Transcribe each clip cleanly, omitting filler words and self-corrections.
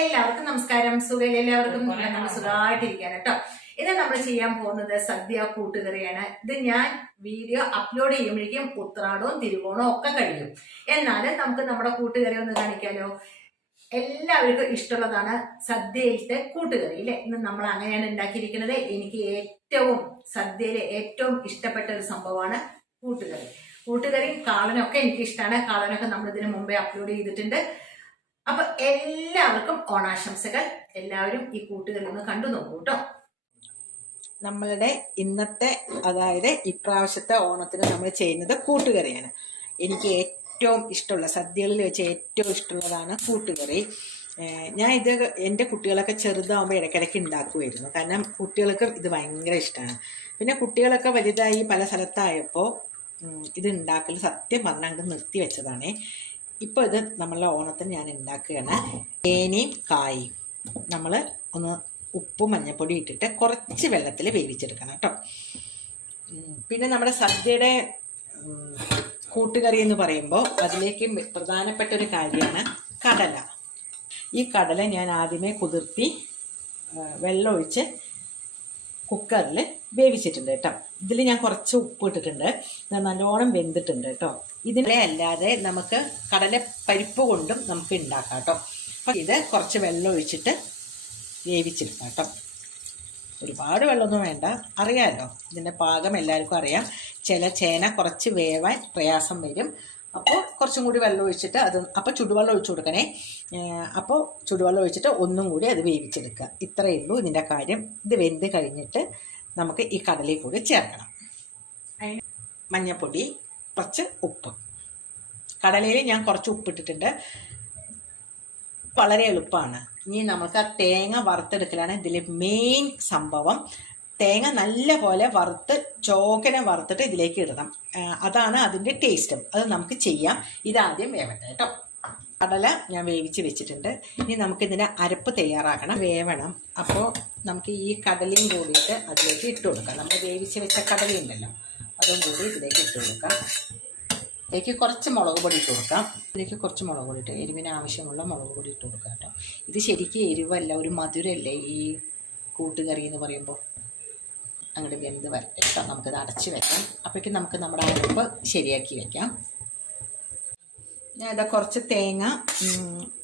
എല്ലാവർക്കും നമസ്കാരം. സുഖം എല്ലാവർക്കും നമ്മൾ സുഖമായിട്ടിരിക്കാൻ കേട്ടോ. ഇത് നമ്മൾ ചെയ്യാൻ പോകുന്നത് സദ്യ കൂട്ടുകറിയാണ്. ഇത് ഞാൻ വീഡിയോ അപ്ലോഡ് ചെയ്യുമ്പോഴേക്കും ഉത്രാടവും തിരുവോണവും ഒക്കെ കഴിയും. എന്നാലും നമുക്ക് നമ്മുടെ കൂട്ടുകറി ഒന്ന് കാണിക്കാലോ. എല്ലാവർക്കും ഇഷ്ടമുള്ളതാണ് സദ്യയിലത്തെ കൂട്ടുകറി അല്ലെ. ഇന്ന് നമ്മൾ അങ്ങനെയാണ് ഉണ്ടാക്കിയിരിക്കുന്നത്. എനിക്ക് ഏറ്റവും സദ്യയിലെ ഏറ്റവും ഇഷ്ടപ്പെട്ട ഒരു സംഭവമാണ് കൂട്ടുകറി. കൂട്ടുകറിയും കാളനൊക്കെ എനിക്ക് ഇഷ്ടമാണ്. കാളനൊക്കെ നമ്മൾ ഇതിനു മുമ്പേ അപ്ലോഡ് ചെയ്തിട്ടുണ്ട്. അപ്പൊ എല്ലാവർക്കും ഓണാശംസകൾ. എല്ലാവരും ഈ കൂട്ടുകറി ഒന്ന് കണ്ടു നോക്കൂ കേട്ടോ. നമ്മളുടെ ഇന്നത്തെ അതായത് ഇപ്രാവശ്യത്തെ ഓണത്തിന് നമ്മൾ ചെയ്യുന്നത് കൂട്ടുകറിയാണ്. എനിക്ക് ഏറ്റവും ഇഷ്ടമുള്ള സദ്യകളിൽ വെച്ച് ഏറ്റവും ഇഷ്ടമുള്ളതാണ് കൂട്ടുകറി. ഞാൻ ഇത് എൻ്റെ കുട്ടികളൊക്കെ ചെറുതാകുമ്പോൾ ഇടയ്ക്കിടയ്ക്ക് ഉണ്ടാക്കുമായിരുന്നു. കാരണം കുട്ടികൾക്ക് ഇത് ഭയങ്കര ഇഷ്ടമാണ്. പിന്നെ കുട്ടികളൊക്കെ വലുതായി പല സ്ഥലത്തായപ്പോൾ ഇത് ഉണ്ടാക്കൽ സത്യം പറഞ്ഞാൽ അങ്ങോട്ട് നിർത്തി വെച്ചതാണ്. ഇപ്പോൾ ഇത് നമ്മളുടെ ഓണത്തിന് ഞാൻ ഉണ്ടാക്കുകയാണ്. തേനയും കായും നമ്മൾ ഒന്ന് ഉപ്പും മഞ്ഞൾപ്പൊടി ഇട്ടിട്ട് കുറച്ച് വെള്ളത്തിൽ വേവിച്ചെടുക്കണം കേട്ടോ. പിന്നെ നമ്മുടെ സദ്യയുടെ കൂട്ടുകറി എന്ന് പറയുമ്പോൾ അതിലേക്ക് പ്രധാനപ്പെട്ട ഒരു കാര്യമാണ് കടല. ഈ കടല ഞാൻ ആദ്യമേ കുതിർത്തി വെള്ളമൊഴിച്ച് കുക്കറിൽ വേവിച്ചിട്ടുണ്ട് കേട്ടോ. ഇതിൽ ഞാൻ കുറച്ച് ഉപ്പ് ഇട്ടിട്ടുണ്ട്. നല്ലോണം വെന്തിട്ടുണ്ട് കേട്ടോ. ഇതിനെ അല്ലാതെ നമുക്ക് കടല പരിപ്പ് കൊണ്ടും നമുക്ക് ഉണ്ടാക്കാം കേട്ടോ. അപ്പം ഇത് കുറച്ച് വെള്ളം ഒഴിച്ചിട്ട് വേവിച്ചെടുക്കാം കേട്ടോ. ഒരുപാട് വെള്ളമൊന്നും വേണ്ട, അറിയാമല്ലോ ഇതിൻ്റെ പാകം എല്ലാവർക്കും അറിയാം. ചില ചേന കുറച്ച് വേവാൻ പ്രയാസം വരും. അപ്പോൾ കുറച്ചും കൂടി വെള്ളം ഒഴിച്ചിട്ട് അത് അപ്പോൾ ചുടുവെള്ളം ഒഴിച്ചു കൊടുക്കണേ. അപ്പോൾ ചുടുവെള്ളം ഒഴിച്ചിട്ട് ഒന്നും കൂടി അത് വേവിച്ചെടുക്കുക. ഇത്രയേ ഉള്ളൂ ഇതിൻ്റെ കാര്യം. ഇത് വെന്ത് കഴിഞ്ഞിട്ട് നമുക്ക് ഈ കടലയിൽ കൂടി ചേർക്കണം. അതിന് മഞ്ഞൾപ്പൊടി, കുറച്ച് ഉപ്പ്. കടലയിൽ ഞാൻ കുറച്ച് ഉപ്പിട്ടിട്ടുണ്ട്. വളരെ എളുപ്പമാണ്. ഇനി നമുക്ക് ആ തേങ്ങ വറുത്തെടുക്കലാണ് ഇതിൽ മെയിൻ സംഭവം. തേങ്ങ നല്ല പോലെ വറുത്ത് ചോക്കനെ വറുത്തിട്ട് ഇതിലേക്ക് ഇടണം. അതാണ് അതിൻ്റെ ടേസ്റ്റും. അത് നമുക്ക് ചെയ്യാം. ഇതാദ്യം വേവട്ടെ കേട്ടോ. കടല ഞാൻ വേവിച്ച് വെച്ചിട്ടുണ്ട്. ഇനി നമുക്കിതിൻ്റെ അരപ്പ് തയ്യാറാക്കണം. വേവണം. അപ്പോൾ നമുക്ക് ഈ കടലയും കൂടിയിട്ട് അതിലേക്ക് ഇട്ട് കൊടുക്കാം. നമ്മൾ വേവിച്ച് വെച്ച കടലയുണ്ടല്ലോ, അതും കൂടി ഇതിലേക്ക് ഇട്ട് കൊടുക്കാം. ഇതിലേക്ക് കുറച്ച് മുളക് പൊടി ഇട്ട് കൊടുക്കാം. ഇതിലേക്ക് കുറച്ച് മുളക് പൊടി ഇട്ട് എരിവിന് ആവശ്യമുള്ള മുളക് പൊടി ഇട്ട് കൊടുക്കാം കേട്ടോ. ഇത് ശരിക്കും എരിവല്ല, ഒരു മധുരമല്ലേ ഈ കൂട്ടുകറി എന്ന് പറയുമ്പോൾ. അങ്ങോട്ട് വെന്ത് വരട്ടെ കേട്ടോ. നമുക്കിത് അടച്ച് വെക്കാം. അപ്പോഴേക്കും നമുക്ക് നമ്മുടെ അരപ്പ് ശരിയാക്കി വെക്കാം. ഞാൻ ഇതാ കുറച്ച് തേങ്ങ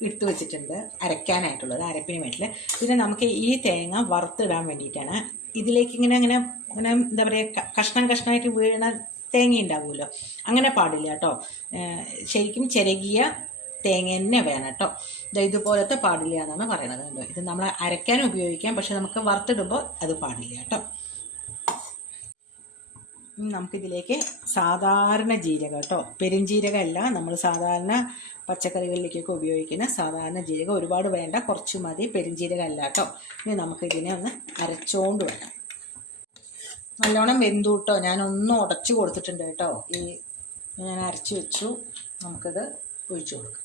എടുത്ത് വെച്ചിട്ടുണ്ട് അരയ്ക്കാനായിട്ടുള്ളത്, അരപ്പിന് വേണ്ടിയിട്ട്. പിന്നെ നമുക്ക് ഈ തേങ്ങ വറുത്തിടാൻ വേണ്ടിയിട്ടാണ്. ഇതിലേക്ക് ഇങ്ങനെ എന്താ പറയുക, കഷ്ണം കഷ്ണമായിട്ട് വീഴണ തേങ്ങ ഉണ്ടാവുമല്ലോ, അങ്ങനെ പാടില്ല കേട്ടോ. ശരിക്കും ചിരകിയ തേങ്ങ തന്നെ വേണം കേട്ടോ. ഇതുപോലത്തെ പാടില്ല എന്നാണ് പറയണത് കേട്ടോ. ഇത് നമ്മൾ അരയ്ക്കാനും ഉപയോഗിക്കാം, പക്ഷെ നമുക്ക് വറുത്തിടുമ്പോൾ അത് പാടില്ല കേട്ടോ. നമുക്കിതിലേക്ക് സാധാരണ ജീരകം കേട്ടോ, പെരുംജീരകമല്ല, നമ്മൾ സാധാരണ പച്ചക്കറികളിലേക്കൊക്കെ ഉപയോഗിക്കുന്ന സാധാരണ ജീരകം. ഒരുപാട് വേണ്ട, കുറച്ച് മതി. പെരുംജീരകം അല്ല കേട്ടോ. ഇനി നമുക്കിതിനെ ഒന്ന് അരച്ചോണ്ട് വേണം. നല്ലോണം വെന്തു കേട്ടോ. ഞാനൊന്നും ഉടച്ചു കൊടുത്തിട്ടുണ്ട് കേട്ടോ. ഈ ഞാൻ അരച്ച് വെച്ചു. നമുക്കിത് ഒഴിച്ചു കൊടുക്കാം.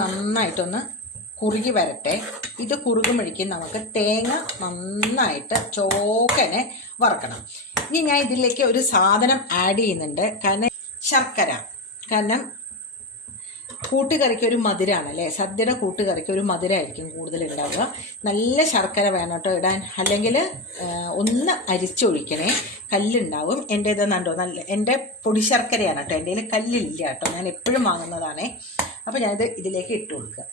നന്നായിട്ടൊന്ന് കുറുകി വരട്ടെ. ഇത് കുറുകുമ്പോഴേക്കും നമുക്ക് തേങ്ങ നന്നായിട്ട് ചോക്കനെ വറക്കണം. ഇനി ഞാൻ ഇതിലേക്ക് ഒരു സാധനം ആഡ് ചെയ്യുന്നുണ്ട്. കാരണം ശർക്കര. കാരണം കൂട്ടുകറിക്ക് ഒരു മധുരമാണല്ലേ, സദ്യയുടെ കൂട്ടുകറിക്ക് ഒരു മധുരമായിരിക്കും കൂടുതൽ ഉണ്ടാവുക. നല്ല ശർക്കര വേണം കേട്ടോ ഇടാൻ, അല്ലെങ്കിൽ ഒന്ന് അരിച്ചൊഴിക്കണേ, കല്ലുണ്ടാവും. എൻ്റെ ഇതെന്നുണ്ടോ, നല്ല എൻ്റെ പൊടി ശർക്കരയാണ് കേട്ടോ. എൻ്റെ കയ്യിൽ കല്ലില്ല കേട്ടോ, ഞാൻ എപ്പോഴും വാങ്ങുന്നതാണേ. അപ്പോൾ ഞാനിത് ഇതിലേക്ക് ഇട്ട് കൊടുക്കുക.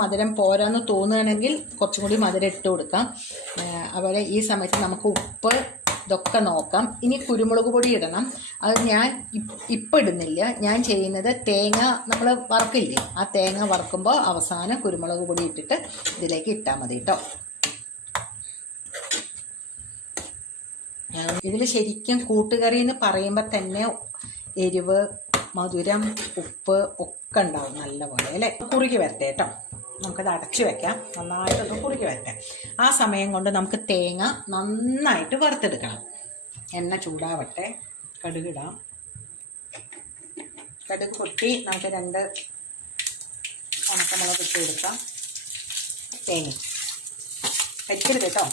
മധുരം പോരാന്ന് തോന്നുകയാണെങ്കിൽ കുറച്ചും കൂടി മധുരം ഇട്ട് കൊടുക്കാം. അതുപോലെ ഈ സമയത്ത് നമുക്ക് ഉപ്പ് ഇതൊക്കെ നോക്കാം. ഇനി കുരുമുളക് പൊടി ഇടണം. അത് ഞാൻ ഇപ്പം ഇടുന്നില്ല. ഞാൻ ചെയ്യുന്നത് തേങ്ങ നമ്മൾ വറക്കില്ലേ, ആ തേങ്ങ വറക്കുമ്പോൾ അവസാനം കുരുമുളക് പൊടി ഇട്ടിട്ട് ഇതിലേക്ക് ഇട്ടാൽ മതി കേട്ടോ. ഇതിൽ ശരിക്കും കൂട്ടുകറി എന്ന് പറയുമ്പോൾ തന്നെ എരിവ്, മധുരം, ഉപ്പ് ഒക്കെ ഉണ്ടാവും നല്ലപോലെ അല്ലേ. കുറുകി വരട്ടെ കേട്ടോ. നമുക്കത് അടച്ചു വെക്കാം. നന്നായിട്ടൊന്ന് കുറുകി വരട്ടെ. ആ സമയം കൊണ്ട് നമുക്ക് തേങ്ങ നന്നായിട്ട് വറുത്തെടുക്കണം. എണ്ണ ചൂടാവട്ടെ. കടുകിടാം. കടുക് പൊട്ടി നമുക്ക് 2 ഉണക്കമുളക് ഇട്ട് കൊടുക്കാം. തേങ്ങ കരിക്കരുത് കേട്ടോ.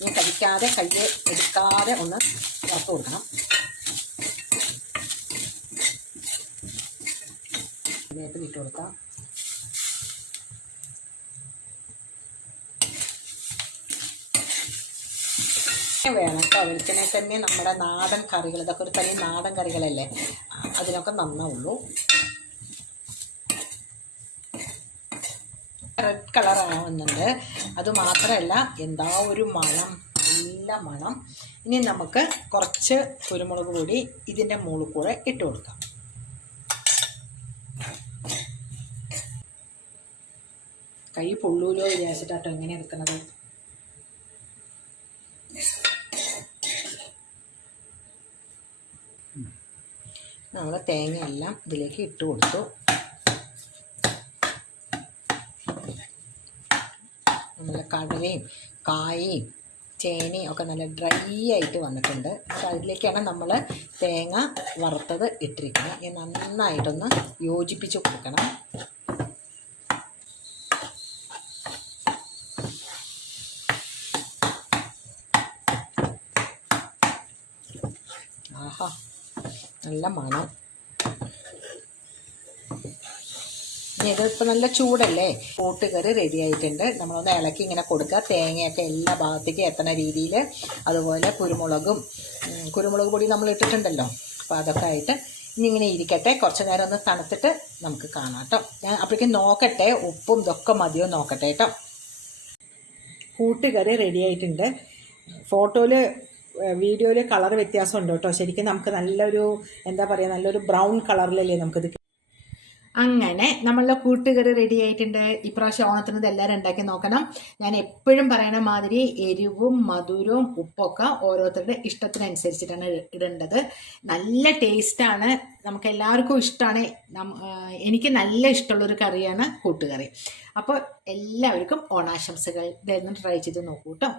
ഇനി കഴിക്കാതെ കയ്യെ എടുക്കാതെ ഒന്ന് വറുത്ത് കൊടുക്കണം. വേപ്പില ഇട്ട് കൊടുക്കാം. വേണം കേട്ടോ. വെളിച്ചെണ്ണ തന്നെ നമ്മുടെ നാടൻ കറികൾ, ഇതൊക്കെ ഒരു തനി നാടൻ കറികളല്ലേ, അതിനൊക്കെ നന്നാവുള്ളൂ. റെഡ് കളർ ആവുന്നുണ്ട്. അതുമാത്രമല്ല എന്താ ഒരു മണം, നല്ല മണം. ഇനി നമുക്ക് കുറച്ച് കുരുമുളക് പൊടി ഇതിൻ്റെ മുകളിൽ കൂടെ ഇട്ട് കൊടുക്കാം. കൈ പൊള്ളൂലോ വിചാരിച്ചിട്ടാട്ടോ എങ്ങനെ എടുക്കുന്നത്. നമ്മൾ തേങ്ങയെല്ലാം ഇതിലേക്ക് ഇട്ട് കൊടുത്തു. നല്ല കടലയും കായയും ചേനയും ഒക്കെ നല്ല ഡ്രൈ ആയിട്ട് വന്നിട്ടുണ്ട്. അപ്പോൾ അതിലേക്കാണ് നമ്മൾ തേങ്ങ വറുത്തത് ഇട്ടിരിക്കുന്നത്. ഇത് നന്നായിട്ടൊന്ന് യോജിപ്പിച്ച് കൊടുക്കണം. ആഹാ, നല്ല മണം. ഇനി ഇതിപ്പോൾ നല്ല ചൂടല്ലേ, കൂട്ടുകറി റെഡി ആയിട്ടുണ്ട്. നമ്മളൊന്ന് ഇളക്കി ഇങ്ങനെ കൊടുക്കുക. തേങ്ങയൊക്കെ എല്ലാ ഭാഗത്തേക്കും എത്തുന്ന രീതിയിൽ. അതുപോലെ കുരുമുളക് പൊടി നമ്മൾ ഇട്ടിട്ടുണ്ടല്ലോ, അപ്പോൾ അതൊക്കെ ആയിട്ട് ഇനി ഇങ്ങനെ ഇരിക്കട്ടെ. കുറച്ച് നേരം ഒന്ന് തണുത്തിട്ട് നമുക്ക് കാണാം കേട്ടോ. ഞാൻ അപ്പോഴേക്കും നോക്കട്ടെ ഉപ്പും ഇതൊക്കെ മതിയോ നോക്കട്ടെ കേട്ടോ. കൂട്ടുകറി റെഡി ആയിട്ടുണ്ട്. വീഡിയോയിൽ കളർ വ്യത്യാസമുണ്ട് കേട്ടോ. ശരിക്കും നമുക്ക് നല്ലൊരു എന്താ പറയുക, നല്ലൊരു ബ്രൗൺ കളറിലല്ലേ നമുക്കിത്. അങ്ങനെ നമ്മളുടെ കൂട്ടുകറി റെഡി ആയിട്ടുണ്ട്. ഇപ്രാവശ്യം ഓണത്തിന് ഇതെല്ലാവരും ഉണ്ടാക്കി നോക്കണം. ഞാൻ എപ്പോഴും പറയണ മാതിരി എരിവും മധുരവും ഉപ്പൊക്കെ ഓരോരുത്തരുടെ ഇഷ്ടത്തിനനുസരിച്ചിട്ടാണ് ഇടേണ്ടത്. നല്ല ടേസ്റ്റാണ്, നമുക്ക് എല്ലാവർക്കും ഇഷ്ടമാണ്. എനിക്ക് നല്ല ഇഷ്ടമുള്ളൊരു കറിയാണ് കൂട്ടുകറി. അപ്പോൾ എല്ലാവർക്കും ഓണാശംസകൾ. ഇതൊന്ന് ട്രൈ ചെയ്ത് നോക്കൂ കേട്ടോ.